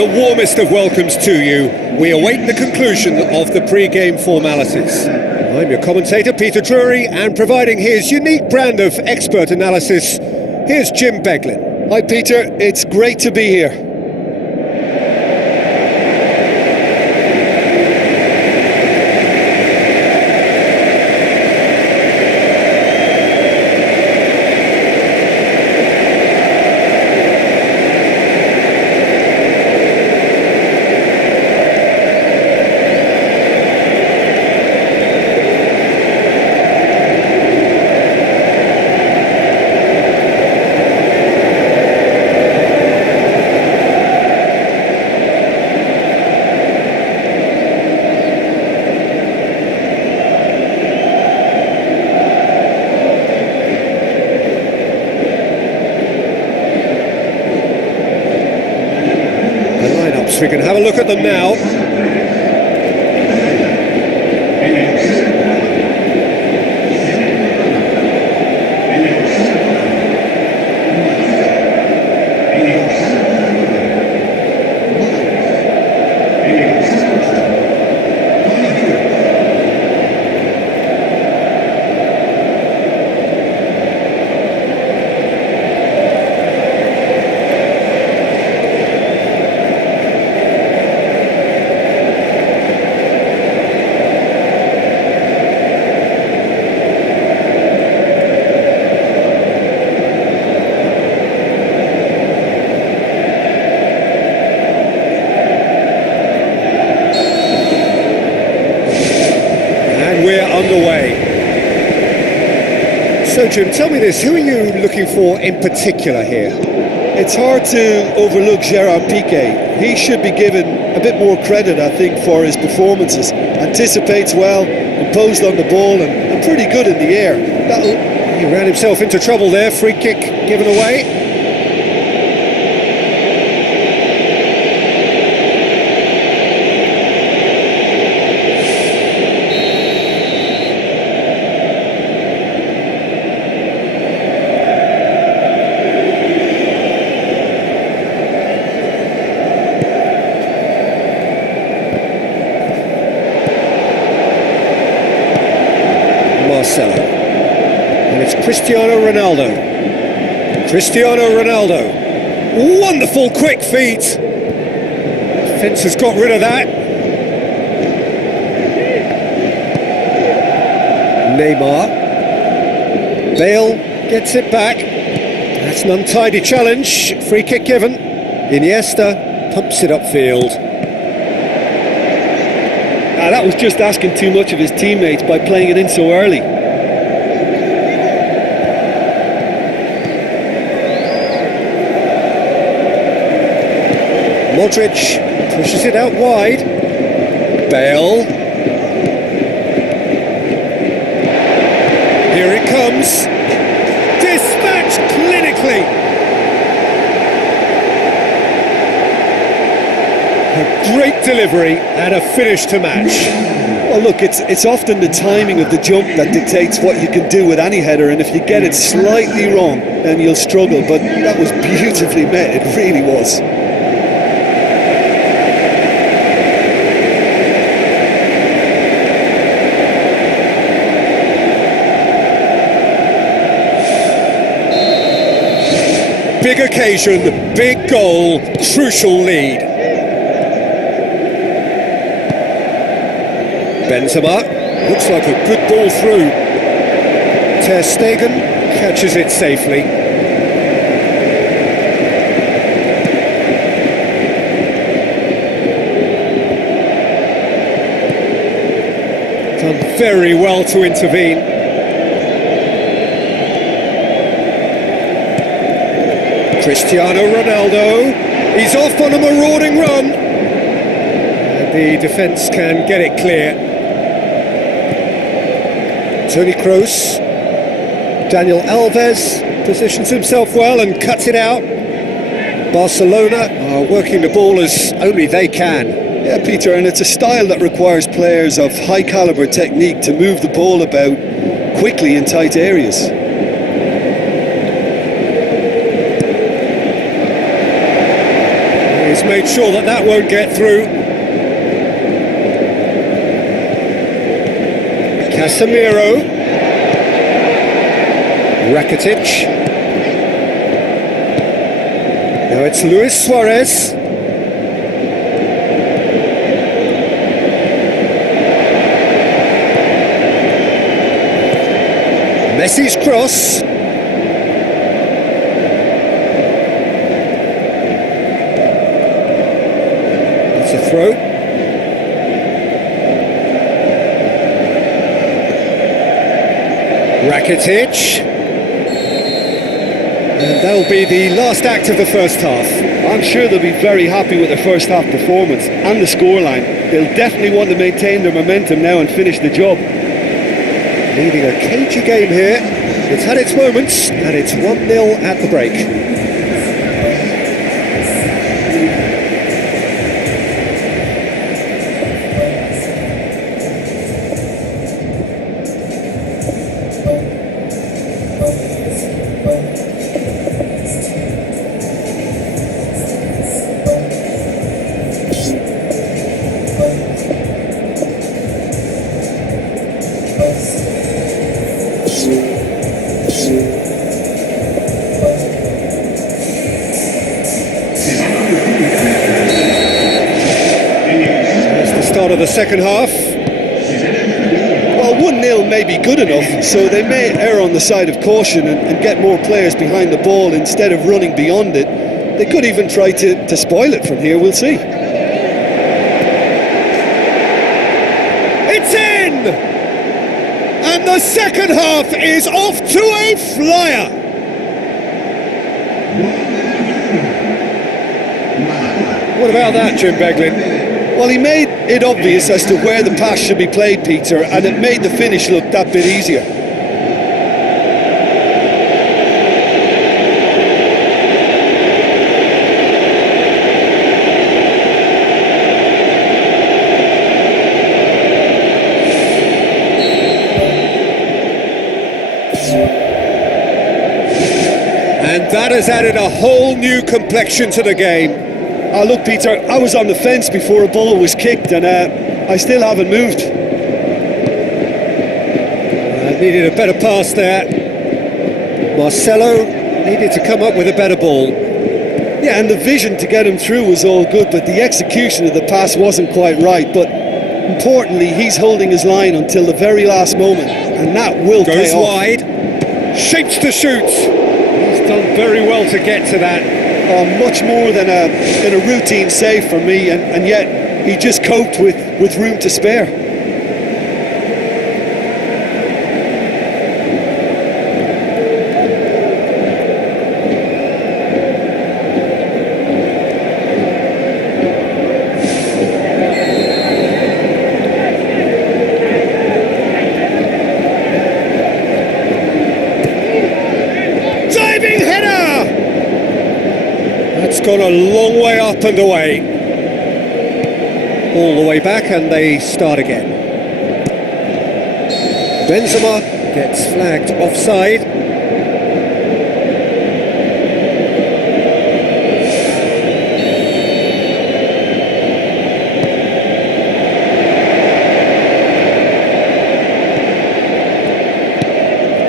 The warmest of welcomes to you. We await the conclusion of the pre-game formalities. I'm your commentator, Peter Drury, and providing his unique brand of expert analysis, here's Jim Beglin. Hi Peter, it's great to be here. We can have a look at them now. We're underway. So Jim, tell me this, who are you looking for in particular here? It's hard to overlook Gerard Piqué. He should be given a bit more credit, I think, for his performances. Anticipates well, imposed on the ball, and pretty good in the air. He ran himself into trouble there, free kick given away. And it's Cristiano Ronaldo. Wonderful quick feet. Defence has got rid of that. Neymar. Bale gets it back. That's an untidy challenge. Free kick given. Iniesta pumps it upfield. That was just asking too much of his teammates by playing it in so early. Modric pushes it out wide. Bale. Here it comes. Dispatched clinically. A great delivery and a finish to match. Well, look, it's often the timing of the jump that dictates what you can do with any header, and if you get it slightly wrong, then you'll struggle. But that was beautifully met, it really was. Big occasion, big goal, crucial lead. Benzema, looks like a good ball through. Ter Stegen catches it safely. Done very well to intervene. Cristiano Ronaldo, he's off on a marauding run. And the defence can get it clear. Toni Kroos, Daniel Alves positions himself well and cuts it out. Barcelona are working the ball as only they can. Yeah, Peter, and it's a style that requires players of high calibre technique to move the ball about quickly in tight areas. He's made sure that that won't get through. Casemiro. Rakitic. Now it's Luis Suarez. Messi's cross. That's a throw. Rakitic. And that'll be the last act of the first half. I'm sure they'll be very happy with their first half performance and the scoreline. They'll definitely want to maintain their momentum now and finish the job. Leading a cagey game here. It's had its moments, and it's 1-0 at the break. That's the start of the second half. Well, 1-0 may be good enough, so they may err on the side of caution and get more players behind the ball instead of running beyond it. They could even try to spoil it from here, we'll see. It's in! And the second half is off to a flyer! What about that, Jim Beglin? Well, he made it obvious as to where the pass should be played, Peter, and it made the finish look that bit easier. And that has added a whole new complexion to the game. Look, Peter, I was on the fence before a ball was kicked, and I still haven't moved. Needed a better pass there. Marcelo needed to come up with a better ball. Yeah, and the vision to get him through was all good, but the execution of the pass wasn't quite right. But importantly, he's holding his line until the very last moment, and that will pay off. Goes wide, shapes to shoot. He's done very well to get to that. Much more than a routine save for me, and yet he just coped with room to spare. Diving header! That's gone a long way up and away. All the way back, and they start again. Benzema gets flagged offside.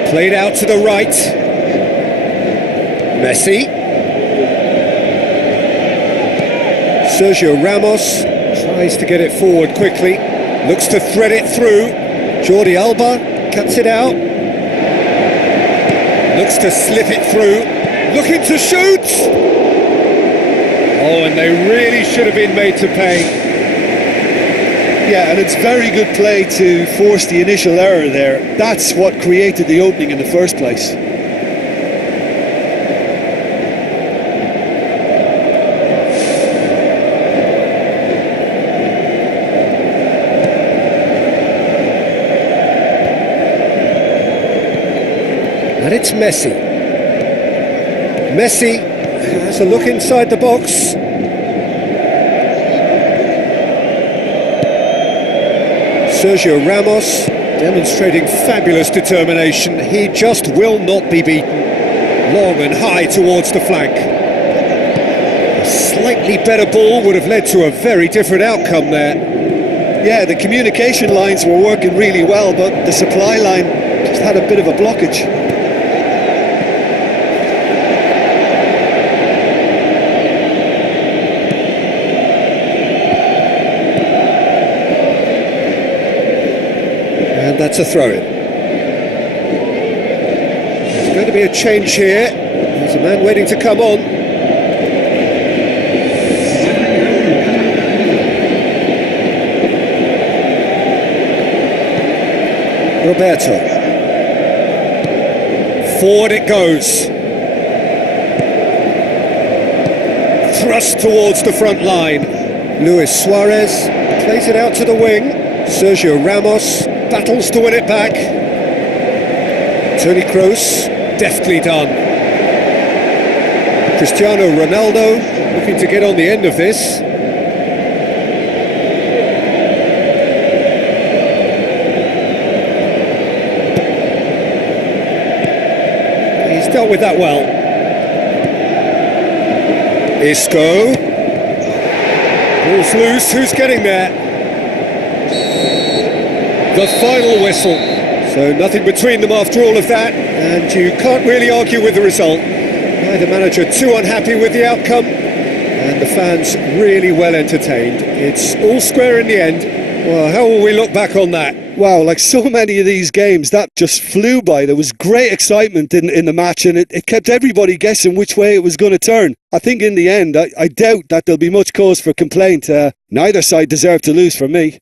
Played out to the right. Messi. Sergio Ramos tries to get it forward quickly. Looks to thread it through. Jordi Alba cuts it out. Looks to slip it through. Looking to shoot! Oh, and they really should have been made to pay. Yeah, and it's very good play to force the initial error there. That's what created the opening in the first place. And it's Messi. Messi has a look inside the box. Sergio Ramos demonstrating fabulous determination. He just will not be beaten. Long and high towards the flank. A slightly better ball would have led to a very different outcome there. Yeah, the communication lines were working really well, but the supply line just had a bit of a blockage. And that's a throw-in. There's going to be a change here. There's a man waiting to come on. Roberto. Forward it goes. Thrust towards the front line. Luis Suarez plays it out to the wing. Sergio Ramos battles to win it back. Toni Kroos, deftly done. Cristiano Ronaldo looking to get on the end of this. He's dealt with that well. Isco. Ball's loose, who's getting there? The final whistle. So nothing between them after all of that, and you can't really argue with the result. Neither manager too unhappy with the outcome, and the fans really well entertained. It's all square in the end. Well, how will we look back on that? Wow, like so many of these games, that just flew by. There was great excitement in the match, and it kept everybody guessing which way it was going to turn. I think in the end, I doubt that there'll be much cause for complaint. Neither side deserved to lose for me.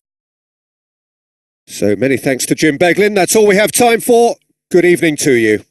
So many thanks to Jim Beglin. That's all we have time for. Good evening to you.